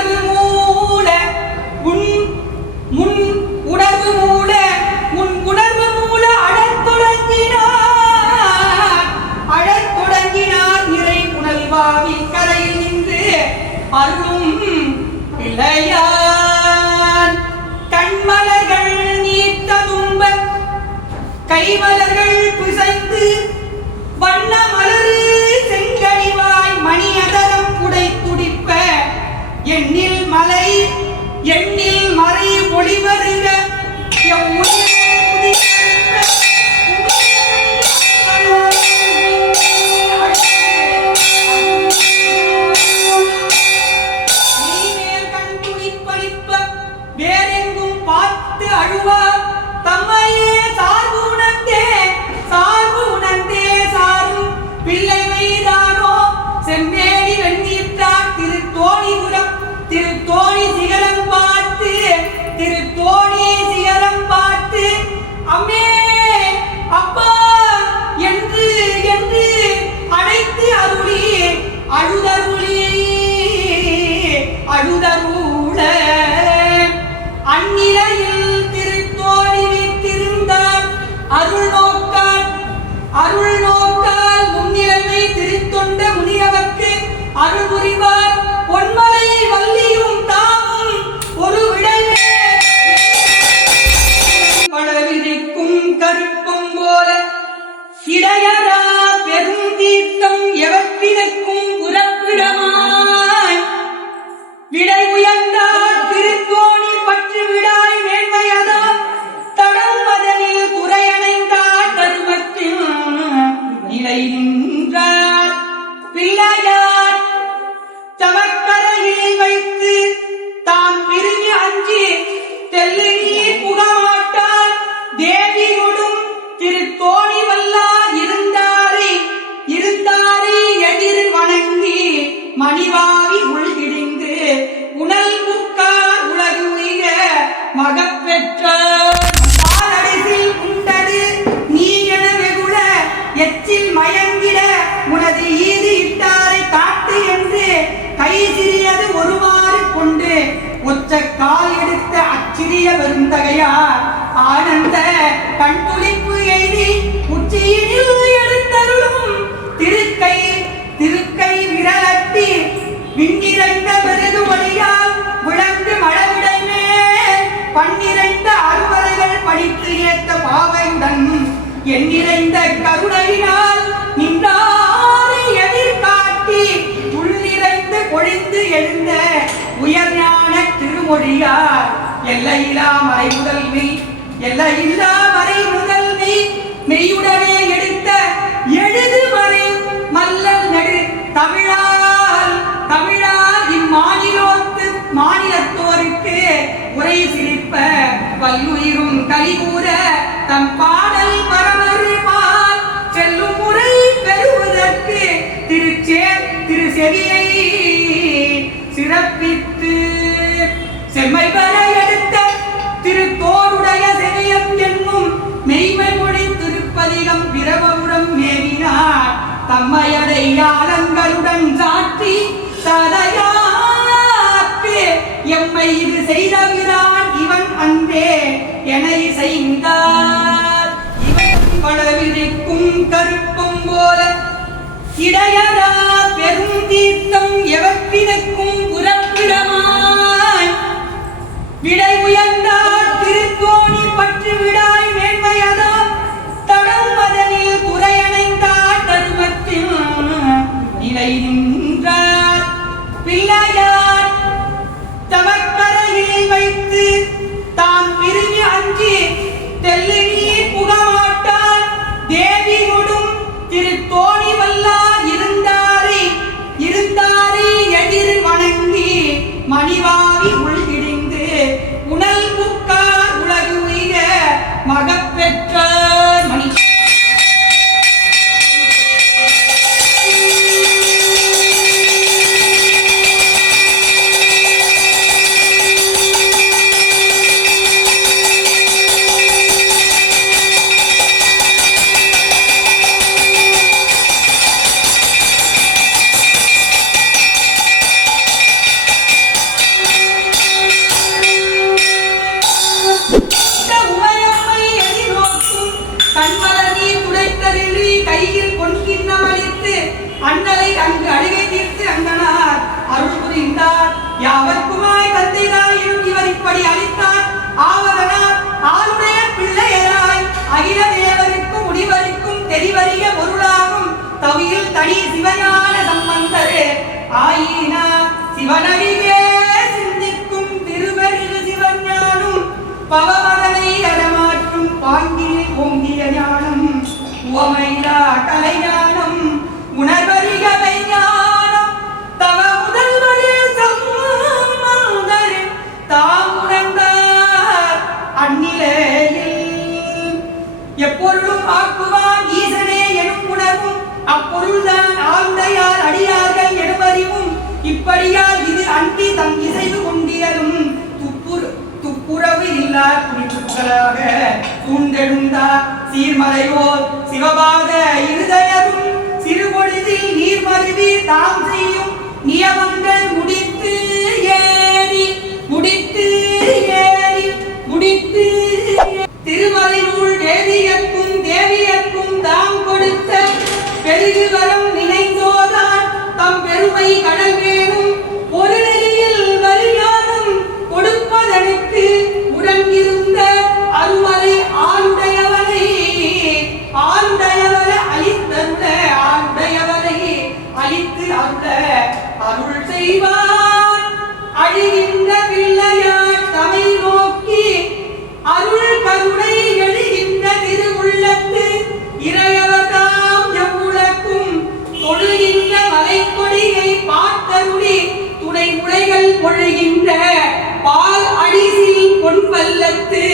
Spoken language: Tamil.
உணர்வு மூல உன் முன் உணர்வு மூல உன் உணர்வு மூல அழத் தொடங்கினார் நிறை புனல்வாவி கரையில் நின்று அருளும் பிள்ளையார் கண்மலர்கள் நீத்த துன்ப கைமலர்கள் பிசைந்து வண்ண மலரு செங்கனிவாய் மணியதரம் புடை துடிப்ப எண்ணில் மறை ஒளிவருக வேறெங்கும் பார்த்து அழுவார் தம்மையே சார்பு உணர்ந்தே சாரும் பிள்ளை மைதானோ செம்மேடி வெண்ணீற்றார் திருத்தோணி சிகரம் பார்த்து அம்மே அப்பா என்று அழைத்து அழுதருள அந்நிலையில் திருத்தோணி வீற்றிருந்தார் அருள் நோக்கால் முன்னிலைமை திருத்தொண்ட முனியவர்க்கு அருள் புரிவார் பொன்மலை வள்ளியும் தாமும் ஒரு விடவே பழவிதிக்கும் கருப்பம் போல இடையரா பெரும் தீர்த்தம் எவற்றினுக்கும் புறப்பிடமாய் விடை உயர்ந்தார் திருத்தோணி பற்று விடாய் மேன்மையதால் தடம் மதனில் துறையணைந்தார் தருமத்தில் நிலை நின்றார் பிள்ளையார் தவக்கரையில் வைத்து தாம் பிரிஞ்சு அஞ்சி தெல்லு நீர் புகமாட்டார் தேவி கொடும் திருத்தோணி வல்லார் இருந்தாரை எதிர் வணங்கி மணிவாவி உள்கிடிந்து உணல் புக்கார் உலகு உயிர மகப்பெற்றார் பாலடிசில் உண்டது நீ என வெகுள எச்சில் மயங்கிட உனது ஈது இட்டாரை காட்டு என்று கை சிறியது ஒருவாறு கொண்டு ஒற்ற கால் எடுத்த அச்சிறிய பெருந்தகையார் ஆனந்த கண்துளிப்பு எய்தி உச்சியில் எடுத்தருளும் திருக்கை விரலட்டி விண்ணிறைந்த பெருகு ஒளியால் விளங்கு மழவிடை மேல் 12 அறுவரைகள் படித்து ஏத்த பாவையுடன் எண்ணிறைந்த கருணையினால் நின்றாரை எதிர்காட்டி உள்ளிறைந்து பொழிந்து எழுந்த உயர்ஞான திருமொழியார் எல்லையில்லா மறை முதல்மை மெய்யுடனே எடுத்த எழுது மறை மல்லல் நெடு தமிழால் இம்மாநிலத்தோருக்கு உரை சிரிப்ப வல்லுயிரும் கலிகூற தம் பாடல் பரமருமால் செல்லும் முறை பெறுவதற்கு திருச்செவியை சிறப்பித்து செம்மை பெற எடுத்த திருத்தோருடைய செவியம் என்னும் மெய்மை மொழி திருப்பதிகம் பிரபுரம் மேவினார் தம்மையடையாளங்களுடன் சாற்றி சதையாக்கு எம்மை இது செய்தவிரான் இவன் அன்பே என செய்தார் இவன் பழவிதிக்கும் கருப்பம் போல இடையரா பெரும் தீர்த்தம் எவற்றினுக்கும் புறப்பிடமாய் விடை உயர்ந்தார் திருத்தோணி பற்று விடாய் மேன்மையதால் தடம் மதனில் துறையணைந்தார் தருமத்தில் நிலை நின்றார் பிள்ளையார் தவக்கரையில் வைத்து தாம் பிரிஞ்சு அஞ்சி தெல்லு நீர் புகமாட்டார் தேவி கொடும் திருத்தோணி வல்லார் இருந்தாரை எதிர் வணங்கி மணிவாவி உள்கிடிந்து உணல் புக்கார் உலகு உயிர மகப்பெற்றார் மணி இப்படி அளித்தார். ஆவதனால் ஆளுடைய பிள்ளையராய் அகில தேவருக்கும் முடிவருக்கும் தெரிவறிய பொருளாகும் தவியில் தனி சிவஞான சம்பந்தரே ஆயினார். சிவனடியே சிந்திக்கும் திருவருள் சிவஞானம் பவமதனை அறமாற்றும் பாங்கில் ஓங்கிய ஞானம் உவமையிலா கலைஞானம் உணர்வறிக ஞானம் தவ முதல்வரே சம்பந்தரே தாம் உணர்ந்தார் அந்நிலையில். எப்பொருளும் ஆக்குவான் ஈசனே எனும் உணர்வும் அப்பொருள்தான் ஆளுடையார் அடியார்கள் எனுமறிவும் இப்படியால் இது அன்றி தம் இசைவு கொண்டியலும் துப்புரவு இல்லா குறிப்புகளாக பூண்டெழுந்தார் சீர்மறையோர் சிவபாத இருதயரும் சிறுபொழுதில் நீர்மருவி தாம் செய்யும் நியமங்கள் முடித்து ஏறி திருமறைநூல் வேதியர்க்கும் தேவியர்க்கும் தாம் கொடுத்த பெருகு வரம் நினைந்தோதான் தம் பெருமை கடல் வேணும் ஒரு நெறியில் வலியானும் கொடுப்பதற்கு உடன் இருந்த அருமறை ஆளுடையவரை அளித்து அருள் செய்வார். அழிகின்ற பிள்ளையார் தமை நோக்கி அருள் கருணை எழுகின்ற திருவுள்ளத்து இறையவர்தாம் எவ்வுலக்கும் தொழுகின்ற மலைக்கொடியை பார்த்தருளி துணை முளைகள் பொழுகின்ற பால் அடிசில் பொன்பல்லத்து